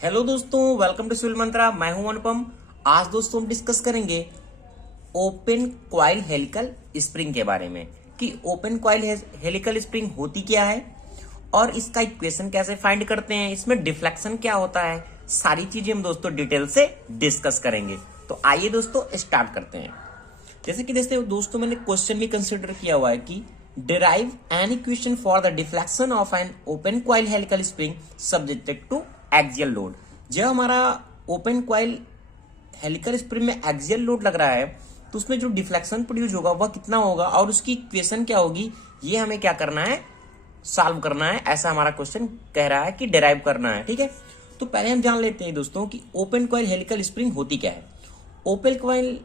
Hello दोस्तों, welcome to civil मंत्रा। मैं हूं अनुपम। आज दोस्तों हम डिस्कस करेंगे ओपन कॉइल हेलिकल स्प्रिंग के बारे में कि ओपन कॉइल हेलिकल स्प्रिंग होती क्या है और इसका इक्वेशन कैसे फाइंड करते हैं, इसमें डिफ्लेक्शन क्या होता है, सारी चीजें हम दोस्तों डिटेल से डिस्कस करेंगे। तो आइए दोस्तों स्टार्ट करते हैं। जैसे दोस्तों मैंने क्वेश्चन भी कंसिडर किया हुआ है कि derive an equation for the deflection of an open coil helical spring subjected to axial load. जब हमारा ओपन कॉइल हेलिकल स्प्रिंग में एक्सियल लोड लग रहा है तो उसमें जो डिफ्लेक्शन प्रोड्यूस होगा वह कितना होगा और उसकी इक्वेशन क्या होगी, ये हमें क्या करना है, सॉल्व करना है। ऐसा हमारा क्वेश्चन कह रहा है कि डिराइव करना है। ठीक है, तो पहले हम जान लेते हैं दोस्तों कि ओपन कॉइल हेलिकल स्प्रिंग होती क्या है। ओपन कॉइल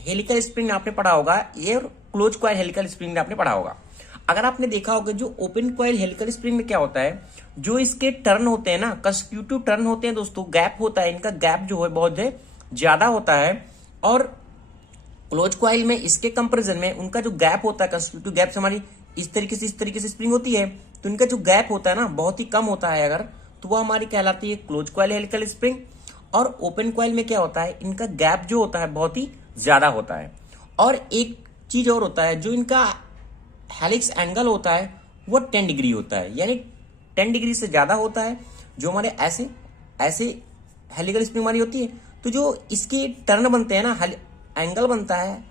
हेलिकल स्प्रिंग आपने पढ़ा होगा, ये क्लोज कॉइल हेलिकल स्प्रिंग आपने पढ़ा होगा। अगर आपने देखा होगा जो ओपन कॉइल हेलिकल स्प्रिंग में क्या होता है, जो इसके टर्न होते हैं ना, कंसेक्यूटिव टर्न होते हैं दोस्तों, गैप होता है, इनका गैप जो है बहुत ज्यादा होता है। और क्लोज कॉइल में इसके कंपेरिजन में उनका जो गैप होता है, कंसेक्यूटिव गैप से हमारी इस तरीके से स्प्रिंग होती है, तो इनका जो गैप होता है ना बहुत ही कम होता है। अगर तो वो हमारी कहलाती है क्लोज कॉइल हेलिकल स्प्रिंग। और ओपन कॉइल में क्या होता है, इनका गैप जो होता है बहुत ही ज्यादा होता है। और एक चीज और होता है, जो इनका हेलिक्स एंगल होता है वो 10 डिग्री होता है, यानी 10 डिग्री से ज्यादा होता है। जो हमारे ऐसे ऐसे हेलिकल स्प्रिंग हमारी होती है, तो जो इसके टर्न बनते हैं ना, एंगल बनता है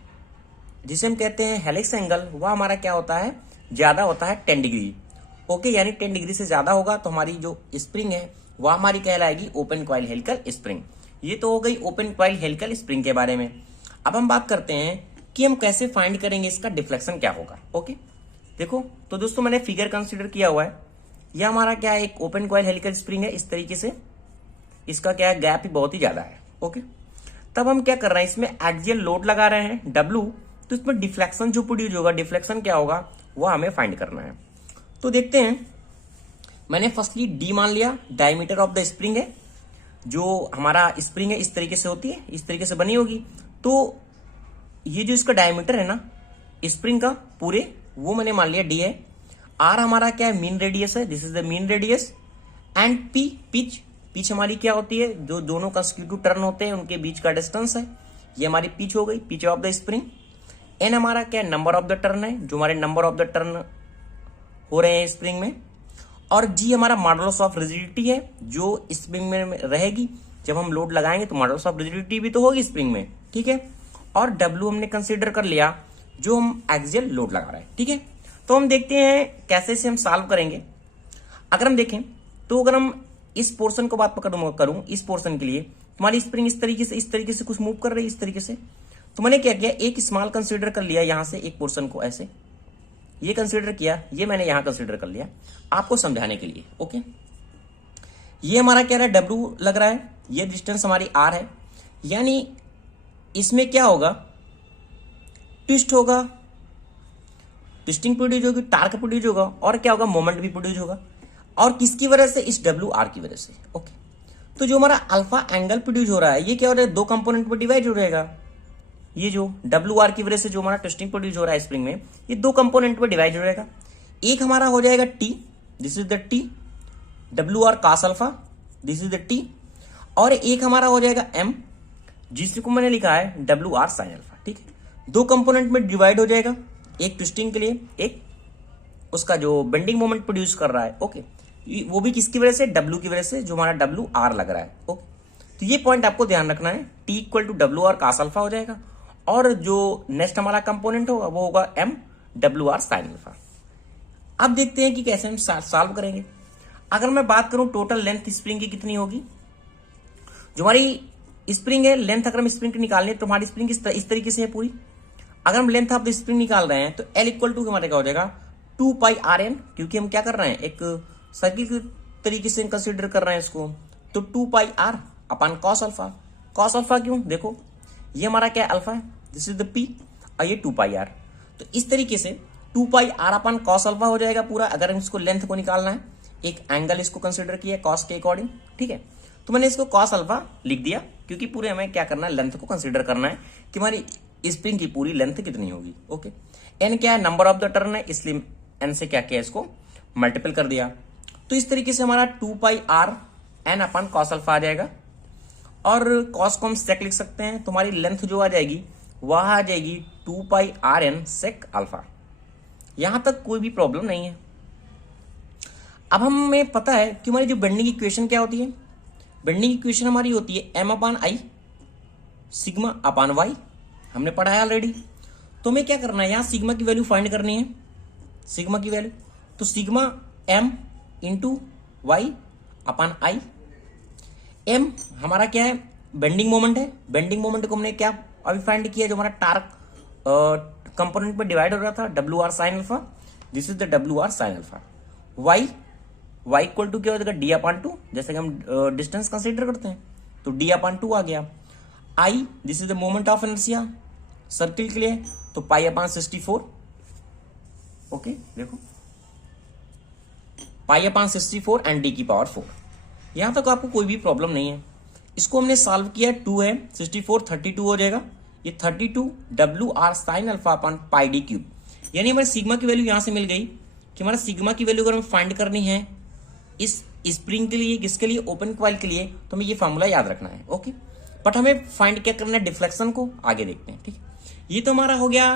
जिसे हम कहते हैं हेलिक्स एंगल, वह हमारा क्या होता है, ज्यादा होता है 10 डिग्री। ओके, यानी 10 डिग्री से ज्यादा होगा तो हमारी जो स्प्रिंग है वह हमारी कहलाएगी ओपन कॉइल हेलिकल स्प्रिंग। ये तो हो गई ओपन कॉइल हेलिकल स्प्रिंग के बारे में। अब हम बात करते हैं कि हम कैसे फाइंड करेंगे इसका डिफ्लेक्शन क्या होगा। ओके, देखो तो दोस्तों मैंने फिगर कंसीडर किया हुआ है। यह हमारा क्या है, एक ओपन कॉइल हेलिकल स्प्रिंग है। इस तरीके से इसका क्या है, गैप ही बहुत ही ज्यादा है। ओके, तब हम क्या कर रहे हैं, इसमें एक्सियल लोड लगा रहे हैं W, तो इसमें डिफ्लेक्शन जो प्रोड्यूस होगा, डिफ्लेक्शन क्या होगा वह हमें फाइंड करना है। तो देखते हैं, मैंने फर्स्टली D मान लिया, डायमीटर ऑफ द स्प्रिंग है। जो हमारा स्प्रिंग है इस तरीके से होती है, इस तरीके से बनी होगी। तो ये जो इसका डायमीटर है ना स्प्रिंग का पूरे, वो मैंने मान लिया D है। R हमारा क्या है, मीन रेडियस है, this is the mean radius. And P pitch हमारी क्या होती है, जो दोनों कंसेक्यूटिव टर्न होते हैं उनके बीच का डिस्टेंस है, ये हमारी पिच हो गई, pitch of the spring. N हमारा क्या है, नंबर ऑफ द टर्न है, जो हमारे नंबर ऑफ द टर्न हो रहे हैं स्प्रिंग में। और G हमारा मॉडुलस ऑफ रिजिडिटी है, जो स्प्रिंग में रहेगी। जब हम लोड लगाएंगे तो मॉडुलस ऑफ रिजिडिटी भी तो होगी स्प्रिंग में। ठीक है, और W हमने कंसीडर कर लिया, जो हम एक्सियल लोड लगा रहे हैं। ठीक है, तो हम देखते हैं कैसे से हम सॉल्व करेंगे। अगर हम देखें तो अगर हम इस पोर्शन को बात करूं इस पोर्शन के लिए, तुम्हारी स्प्रिंग इस तरीके से कुछ मूव कर रही है, इस तरीके से। तो मैंने क्या किया, एक स्मॉल कंसीडर कर लिया, यहां से एक पोर्शन को ऐसे ये कंसीडर किया, ये मैंने यहां कंसीडर कर लिया आपको समझाने के लिए। ओके, ये हमारा क्या रहा है, W लग रहा है, ये डिस्टेंस हमारी R है। यानी इसमें क्या होगा, ट्विस्ट होगा, ट्विस्टिंग प्रोड्यूस होगी, टार्क प्रोड्यूस होगा, और क्या होगा, मोमेंट भी प्रोड्यूस होगा। और किसकी वजह से, इस WR की वजह से। ओके, तो जो हमारा अल्फा एंगल प्रोड्यूस हो रहा है, ये क्या हो रहा है, दो कंपोनेंट में डिवाइड हो रहेगा। ये जो WR की वजह से जो हमारा ट्विस्टिंग प्रोड्यूस हो रहा है स्प्रिंग में, ये दो कंपोनेंट में डिवाइड हो रहेगा। एक हमारा हो जाएगा T, this is the T, WR cos alpha, this is the T। और एक हमारा हो जाएगा M, जिसको मैंने लिखा है WR sin अल्फा। ठीक है, दो कंपोनेंट में डिवाइड हो जाएगा, एक ट्विस्टिंग के लिए, एक उसका जो बेंडिंग मोमेंट प्रोड्यूस कर रहा है। ओके, वो भी किसकी वजह से, W की वजह से, जो हमारा WR लग रहा है। ओके, तो ये पॉइंट आपको ध्यान रखना है, T equal to WR cos alpha हो जाएगा, और जो नेक्स्ट हमारा कंपोनेंट होगा वो होगा M WR sin अल्फा। अब देखते हैं कि कैसे हम सॉल्व करेंगे। अगर मैं बात करूं टोटल लेंथ स्प्रिंग की कितनी होगी, जो हमारी स्प्रिंग है, लेंथ अगर हम स्प्रिंग की निकालनी है तो हमारी स्प्रिंग इस तरीके से है पूरी। अगर हम लेंथ ऑफ द स्प्रिंग निकाल रहे हैं तो L इक्वल टू हमारे क्या हो जाएगा, 2πRN, क्योंकि हम क्या कर रहे हैं, एक सर्किल के तरीके से कंसिडर कर रहे हैं इसको। तो 2πR अपन cos अल्फा। cos अल्फा क्यों, देखो ये हमारा क्या अल्फा है, दिस इज द P, और ये 2πR। तो इस तरीके से 2πR अपन cos अल्फा हो जाएगा पूरा। अगर हम इसको लेंथ को निकालना है, एक एंगल इसको कंसिडर किया cos के अकॉर्डिंग। ठीक है, तो मैंने इसको cos अल्फा लिख दिया, क्योंकि पूरे हमें क्या करना है, लेंथ को कंसिडर करना है कि हमारी स्प्रिंग की पूरी लेंथ कितनी होगी। ओके, N क्या है, नंबर ऑफ द टर्न है, इसलिए N से क्या किया, इसको मल्टीपल कर दिया। तो इस तरीके से हमारा 2πR एन अपन कॉस अल्फा आ जाएगा, और कॉस को हम सेक लिख सकते हैं, तुम्हारी लेंथ जो आ जाएगी वह आ जाएगी 2 pi R N sec alpha. यहां तक कोई भी प्रॉब्लम नहीं है। अब हमें पता है कि हमारी जो बेंडिंग इक्वेशन क्या होती है। बेंडिंग इक्वेशन हमारी होती है M upon I sigma upon y, हमने पढ़ा है ऑलरेडी। तो हमें क्या करना है, यहां सिग्मा की वैल्यू फाइंड करनी है, सिग्मा की वैल्यू। तो सिग्मा एम इंटू वाई अपान आई। एम हमारा क्या है, बेंडिंग मोमेंट है। बेंडिंग मोमेंट को हमने क्या अभी फाइंड किया, जो हमारा टार्क कंपोनेंट पे डिवाइड हो रहा था, W R sine alpha, this is the W R sine alpha. Y y equal to क्या हो जाएगा, डी अपान टू, जैसे कि हम डिस्टेंस कंसीडर करते हैं तो डी अपान टू आ गया। I this is the moment of inertia circle के लिए, तो पाई अपान 64। ओके देखो, पाई अपान 64 एंड डी की पावर 4। यहां तक आपको कोई भी प्रॉब्लम नहीं है। इसको हमने सॉल्व किया, 2 है 64 32 हो जाएगा, ये 32 W R sine alpha upon pi D cube. यानी हमारे सिग्मा की वैल्यू यहां से मिल गई कि हमारा सिग्मा की वैल्यू अगर हमें फाइंड करनी है इस स्प्रिंग के लिए, किसके लिए, ओपन कॉइल के लिए, तो हमें ये फॉर्मूला याद रखना है। ओके, बट हमें फाइंड क्या करना है, डिफ्लेक्शन को आगे देखते हैं। ठीक है, ये तो हमारा हो गया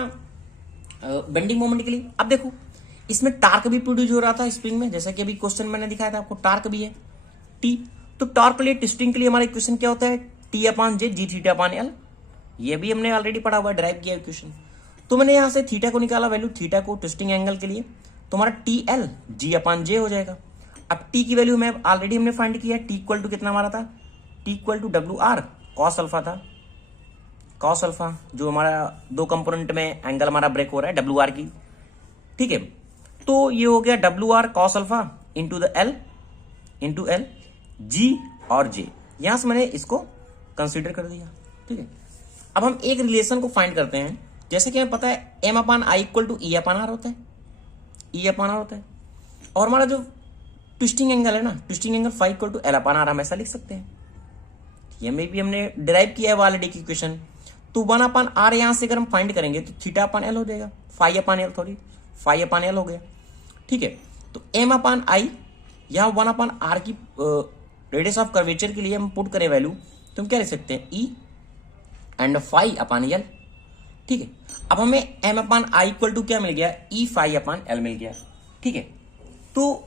बेंडिंग मोमेंट के लिए। अब देखो इसमें टार्क भी प्रोड्यूस हो रहा था स्प्रिंग में, जैसा कि अभी क्वेश्चन मैंने दिखाया था आपको, टार्क भी है टी। तो टॉर्क के लिए, ट्विस्टिंग के लिए हमारा इक्वेशन क्या होता है, टी अपान जे जी थीटा अपान एल। ये भी हमने ऑलरेडी पढ़ा हुआ, ड्राइव किया इक्वेशन। तो मैंने यहां से थीटा को निकाला, वैल्यू थीटा को ट्विस्टिंग एंगल के लिए, तो हमारा टी एल जी अपान जे हो जाएगा। अब टी की वैल्यू में ऑलरेडी हमने फाइंड किया, टी इक्वल टू कितना हमारा था, T equal to W R cos alpha था, कॉस अल्फा, जो हमारा दो कंपोनेंट में एंगल हमारा ब्रेक हो रहा है डब्ल्यू आर की। ठीक है, तो ये हो गया W R cos alpha into the L into L G और जे, यहां से मैंने इसको कंसीडर कर दिया। ठीक है, अब हम एक रिलेशन को फाइंड करते हैं। जैसे कि हमें पता है M upon I equal to E upon R होता है, ई अपान आर होता है, और हमारा जो ट्विस्टिंग एंगल है ना, twisting angle phi equal to L upon R, हम ऐसा लिख सकते हैं। ये में भी हमने डिराइव किया है ऑलरेडी की इक्वेशन। तो 1 अपान आर यहां से अगर हम फाइंड करेंगे तो थीटा अपान एल हो जाएगा, five upon L, sorry five upon L हो गया। ठीक है, तो एम अपान आई यहां 1 अपान आर की रेडियस ऑफ कर्वेचर के लिए हम पुट करें वैल्यू, तो हम क्या लिख सकते हैं, E and phi upon L. ठीक है, अब हमें M upon I equal to क्या मिल गया, ई फाइव अपान एल मिल गया। ठीक है, तो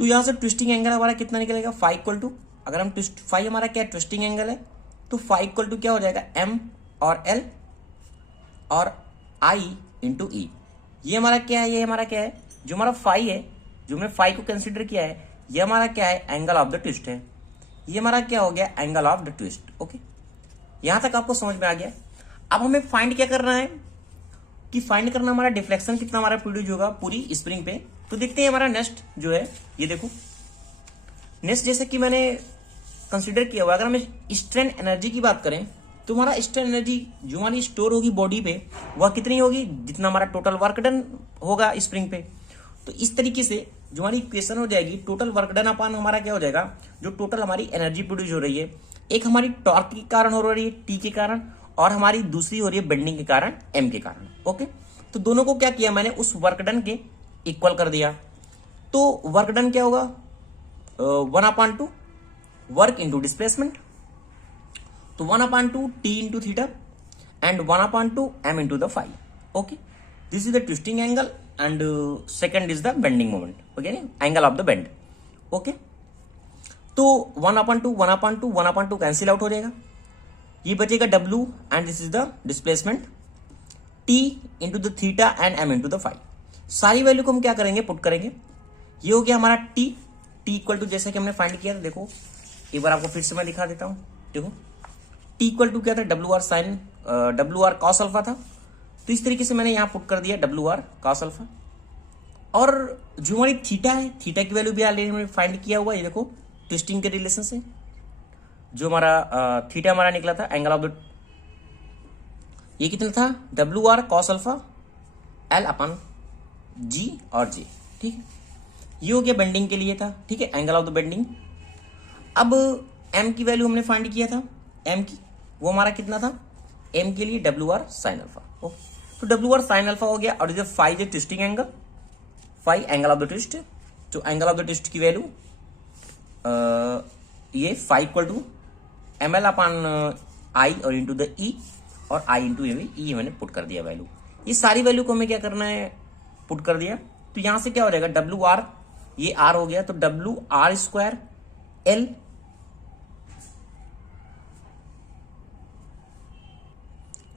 यहां से ट्विस्टिंग एंगल हमारा कितना निकलेगा, फाइव इक्वल टू, अगर हम ट्विस्ट, फाइव हमारा क्या ट्विस्टिंग एंगल है, तो फाइव इक्वल टू क्या हो जाएगा, एम और एल और आई इंटू ई। ये हमारा क्या है, ये हमारा क्या है, जो हमारा फाइव है, जो हमने फाइव को कंसिडर किया है, ये हमारा क्या है, एंगल ऑफ द ट्विस्ट है। ये हमारा क्या हो गया, angle of the twist. Okay, यहां तक आपको समझ में आ गया। अब हमें फाइंड क्या करना है, कि फाइंड करना हमारा डिफ्लेक्शन कितना हमारा प्रोड्यूस होगा पूरी स्प्रिंग पे। तो देखते हैं हमारा नेक्स्ट जो है, ये देखो नेक्स्ट, जैसे कि मैंने कंसीडर किया हुआ, अगर हम स्ट्रेन एनर्जी की बात करें तो हमारा स्ट्रेन एनर्जी जो हमारी स्टोर होगी बॉडी पे, वह कितनी होगी, जितना हमारा टोटल वर्क डन होगा स्प्रिंग पे। तो इस तरीके से जो हमारी इक्वेशन हो जाएगी, टोटल वर्क डन अपान हमारा क्या हो जाएगा, जो टोटल हमारी एनर्जी प्रोड्यूस हो रही है, एक हमारी टॉर्क के कारण हो रही है टी के कारण, और हमारी दूसरी हो रही है बेंडिंग के कारण एम के कारण। ओके, तो दोनों को क्या किया मैंने, उस वर्क डन के इक्वल कर दिया। तो वर्क डन क्या होगा, 1 upon two work into displacement, तो 1 upon two T into theta and 1 upon two M into the phi. Okay, this is the twisting angle and second is the bending moment, okay, angle of the bend. Okay, तो 1 upon two 1 upon two cancel out हो जाएगा, ये बचेगा W and this is the displacement, T into the theta and M into the five. सारी value को हम क्या करेंगे, पुट करेंगे। ये हो गया हमारा T इक्वल टू, जैसा कि हमने फाइंड किया था, देखो एक बार आपको फिर से मैं दिखा देता हूं। देखो T इक्वल टू क्या था, डब्ल्यू आर कॉस अल्फा था। तो इस तरीके से मैंने यहां पुट कर दिया डब्ल्यू आर कॉस अल्फा। और जो हमारी थीटा है, थीटा की वैल्यू भी ऑलरेडी हमने फाइंड किया हुआ, ये देखो ट्विस्टिंग के रिलेशन से जो हमारा थीटा हमारा निकला था, एंगल ऑफ द, ये कितना था, W R cos alpha L upon G और जे। ठीक है, ये हो गया बेंडिंग के लिए था। ठीक है, एंगल ऑफ द बेंडिंग। अब एम की वैल्यू हमने फाइंड किया था, एम की, वो हमारा कितना था, एम के लिए डब्ल्यू आर साइन अल्फा। तो डब्ल्यू आर साइन अल्फा हो गया, और जो फाइव है twisting angle, phi angle of the twist, तो एंगल ऑफ द ट्विस्ट की वैल्यू ये 5 equal to ml upon I और इंटू द ई और आई इंटू ई मैंने पुट कर दिया वैल्यू। ये सारी वैल्यू को हमें क्या करना है, पुट कर दिया। तो यहां से क्या हो जाएगा, डब्ल्यू आर, ये आर हो गया तो डब्ल्यू आर स्क्वायर एल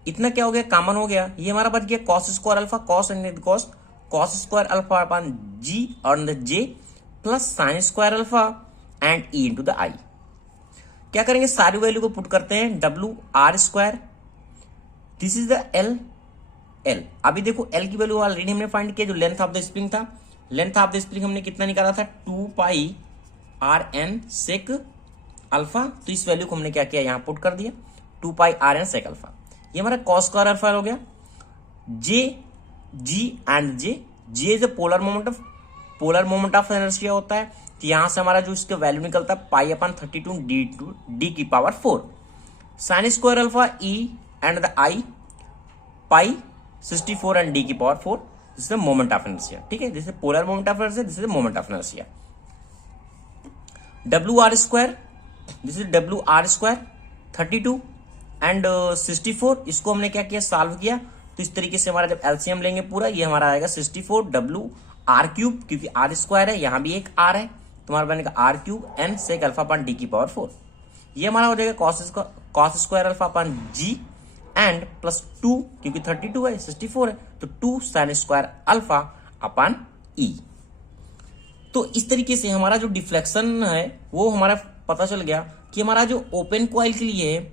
इतना क्या हो गया, कॉमन हो गया। ये हमारा बच गया cos square alpha, cos and cos, cos square alpha upon G और J plus sine square alpha and E into the I. क्या करेंगे, सारी वैल्यू को पुट करते हैं, W R square, this is the L, L. अभी देखो L की वैल्यू ऑलरेडी हमने फाइंड किया, जो लेंथ ऑफ द स्प्रिंग था। लेंथ ऑफ द स्प्रिंग हमने कितना निकाला था, 2 pi R N sec alpha. तो इस वैल्यू को हमने क्या किया, यहां पुट कर दिया, 2 pi R N sec alpha. ये हमारा कॉस स्क्वायर अल्फा हो गया। J G and J, J is polar moment of inertia होता है। तो यहां से हमारा जो इसका वैल्यू निकलता है पाई अपॉन 32 डी की power 4। Sine square alpha E and the I pi 64 and D की power 4। This is moment of inertia, ठीक है। This is polar moment of inertia, this is moment of inertia. W R square, this is W R square 32 and 64। इसको हमने क्या किया, solve किया। तो इस तरीके से हमारा जब एलसीएम लेंगे पूरा, ये हमारा आएगा 64 डब्ल्यू आर क्यूब, क्योंकि आर स्क्वायर है, यहां भी एक आर है, तुम्हारा बनेगा R cube N sec alpha upon D की पावर 4। ये हमारा हो जाएगा cos square alpha upon G and plus 2, क्योंकि 32 है 64 है, तो 2 sine square alpha upon E. तो इस तरीके से हमारा जो डिफ्लेक्शन है वो हमारा पता चल गया कि हमारा जो ओपन कॉइल के लिए है,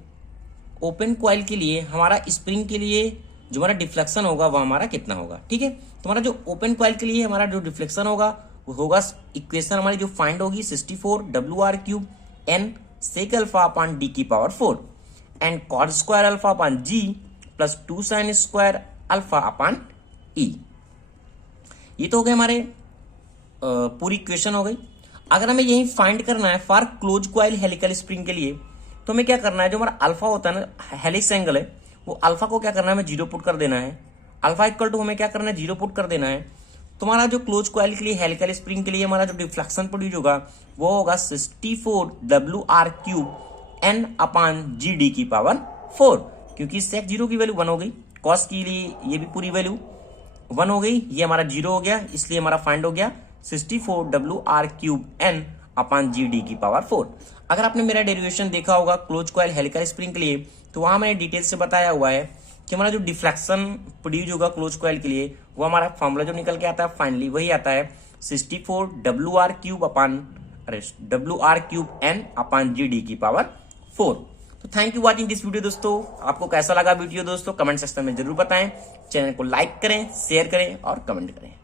ओपन कॉइल के लिए हमारा स्प्रिंग के लिए जो हमारा डिफ्लेक्शन होगा वो हमारा कितना होगा, ठीक है। तो हमारा जो ओपन कॉइल के लिए हमारा जो डिफ्लेक्शन होगा वो होगा, इक्वेशन हमारी जो फाइंड होगी 64 W R cube N sec alpha upon D की power 4 and cos square alpha upon G plus 2 sine square alpha upon E. ये तो हो गए हमारे पूरी इक्वेशन हो गई। अगर हमें यही फाइंड करना है for close coil helical spring के लिए, तो हमें क्या करना है, जो हमारा अल्फा होता है ना, हेलिक्स एंगल है, वो अल्फा को क्या करना है, हमें 0 पुट कर देना है। अल्फा इक्वल टू हमें क्या करना है, 0 पुट कर देना है। तो हमारा जो क्लोज कॉइल के लिए हेलिकल स्प्रिंग के लिए हमारा जो डिफ्लेक्शन प्रोड्यूस होगा वो होगा 64 W R cube N upon G D की पावर 4, क्योंकि सेक 0 की वैल्यू 1 हो गई, कॉस के लिए ये भी पूरी वैल्यू 1 हो गई, ये हमारा 0 हो गया, इसलिए हमारा फाइंड हो गया 64 W R cube N upon G D की पावर 4। अगर आपने मेरा डेरिवेशन देखा होगा क्लोज कॉइल हेलिकल स्प्रिंग के लिए, तो वहां मैंने डिटेल से बताया हुआ है कि हमारा जो डिफ्लेक्शन प्रोड्यूस होगा क्लोज कॉइल के लिए, वो हमारा फॉर्मूला जो निकल के आता है फाइनली वही आता है 64 W R cube N upon G D की पावर 4। तो thank you watching this video दोस्तों। आपको कैसा लगा वीडियो दोस्तों, कमेंट सेक्शन में जरूर बताएं। चैनल को लाइक करें, शेयर करें और कमेंट करें।